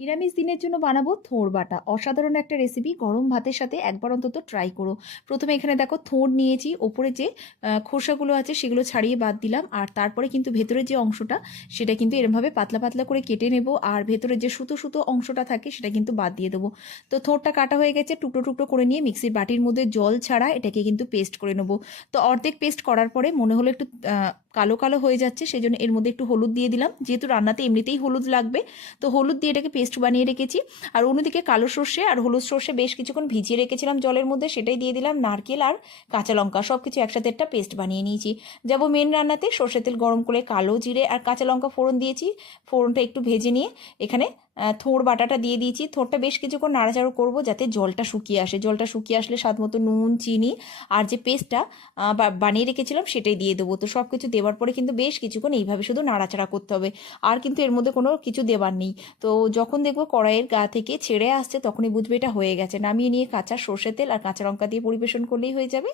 নিরামিষ দিনের জন্য বানাবো থোড় বাটা। অসাধারণ একটা রেসিপি, গরম ভাতের সাথে একবার অন্তত ট্রাই করো। প্রথমে এখানে দেখো থোড় নিয়েছি, ওপরে যে খোসাগুলো আছে সেগুলো ছাড়িয়ে বাদ দিলাম, আর তারপরে কিন্তু ভেতরের যে অংশটা সেটা কিন্তু এরমভাবে পাতলা পাতলা করে কেটে নেব, আর ভেতরের যে সুতো সুতো অংশটা থাকে সেটা কিন্তু বাদ দিয়ে দেবো। তো থোড়টা কাটা হয়ে গেছে, টুকরো টুকরো করে নিয়ে মিক্সির বাটির মধ্যে জল ছাড়া এটাকে কিন্তু পেস্ট করে নেবো। তো অর্ধেক পেস্ট করার পরে মনে হলো একটু কালো কালো হয়ে যাচ্ছে, সেই জন্য এর মধ্যে একটু হলুদ দিয়ে দিলাম, যেহেতু রান্নাতে এমনিতেই হলুদ লাগবে। তো হলুদ দিয়ে এটাকে পেস্ট বানিয়ে রেখেছি। আর অন্যদিকে কালো সর্ষে আর হলুদ সর্ষে বেশ কিছুক্ষণ ভিজিয়ে রেখেছিলাম জলের মধ্যে, সেটাই দিয়ে দিলাম। নারকেল আর কাঁচা লঙ্কা সব কিছু একসাথে একটা পেস্ট বানিয়ে নিয়েছি। যাবো মেন রান্নাতে, সর্ষের তেল গরম করে কালো জিরে আর কাঁচা লঙ্কা ফোড়ন দিয়েছি। ফোড়নটা একটু ভেজে নিয়ে এখানে থোড় বাটাটা দিয়ে দিয়েছি। থোড়টা বেশ কিছুক্ষণ নাড়াচাড়া করবো যাতে জলটা শুকিয়ে আসে। জলটা শুকিয়ে আসলে স্বাদ মতো নুন, চিনি আর যে পেস্টটা বানিয়ে রেখেছিলাম সেটাই দিয়ে দেবো। তো সব কিছু দেওয়ার পরে কিন্তু বেশ কিছুক্ষণ এইভাবে শুধু নাড়াচাড়া করতে হবে, আর কিন্তু এর মধ্যে কোনো কিছু দেবার নেই। তো যখন দেখবো কড়াইয়ের গা থেকে ছেড়ে আসছে তখনই বুঝবে এটা হয়ে গেছে। নামিয়ে নিয়ে কাঁচা সর্ষের তেল আর কাঁচা লঙ্কা দিয়ে পরিবেশন করলেই হয়ে যাবে।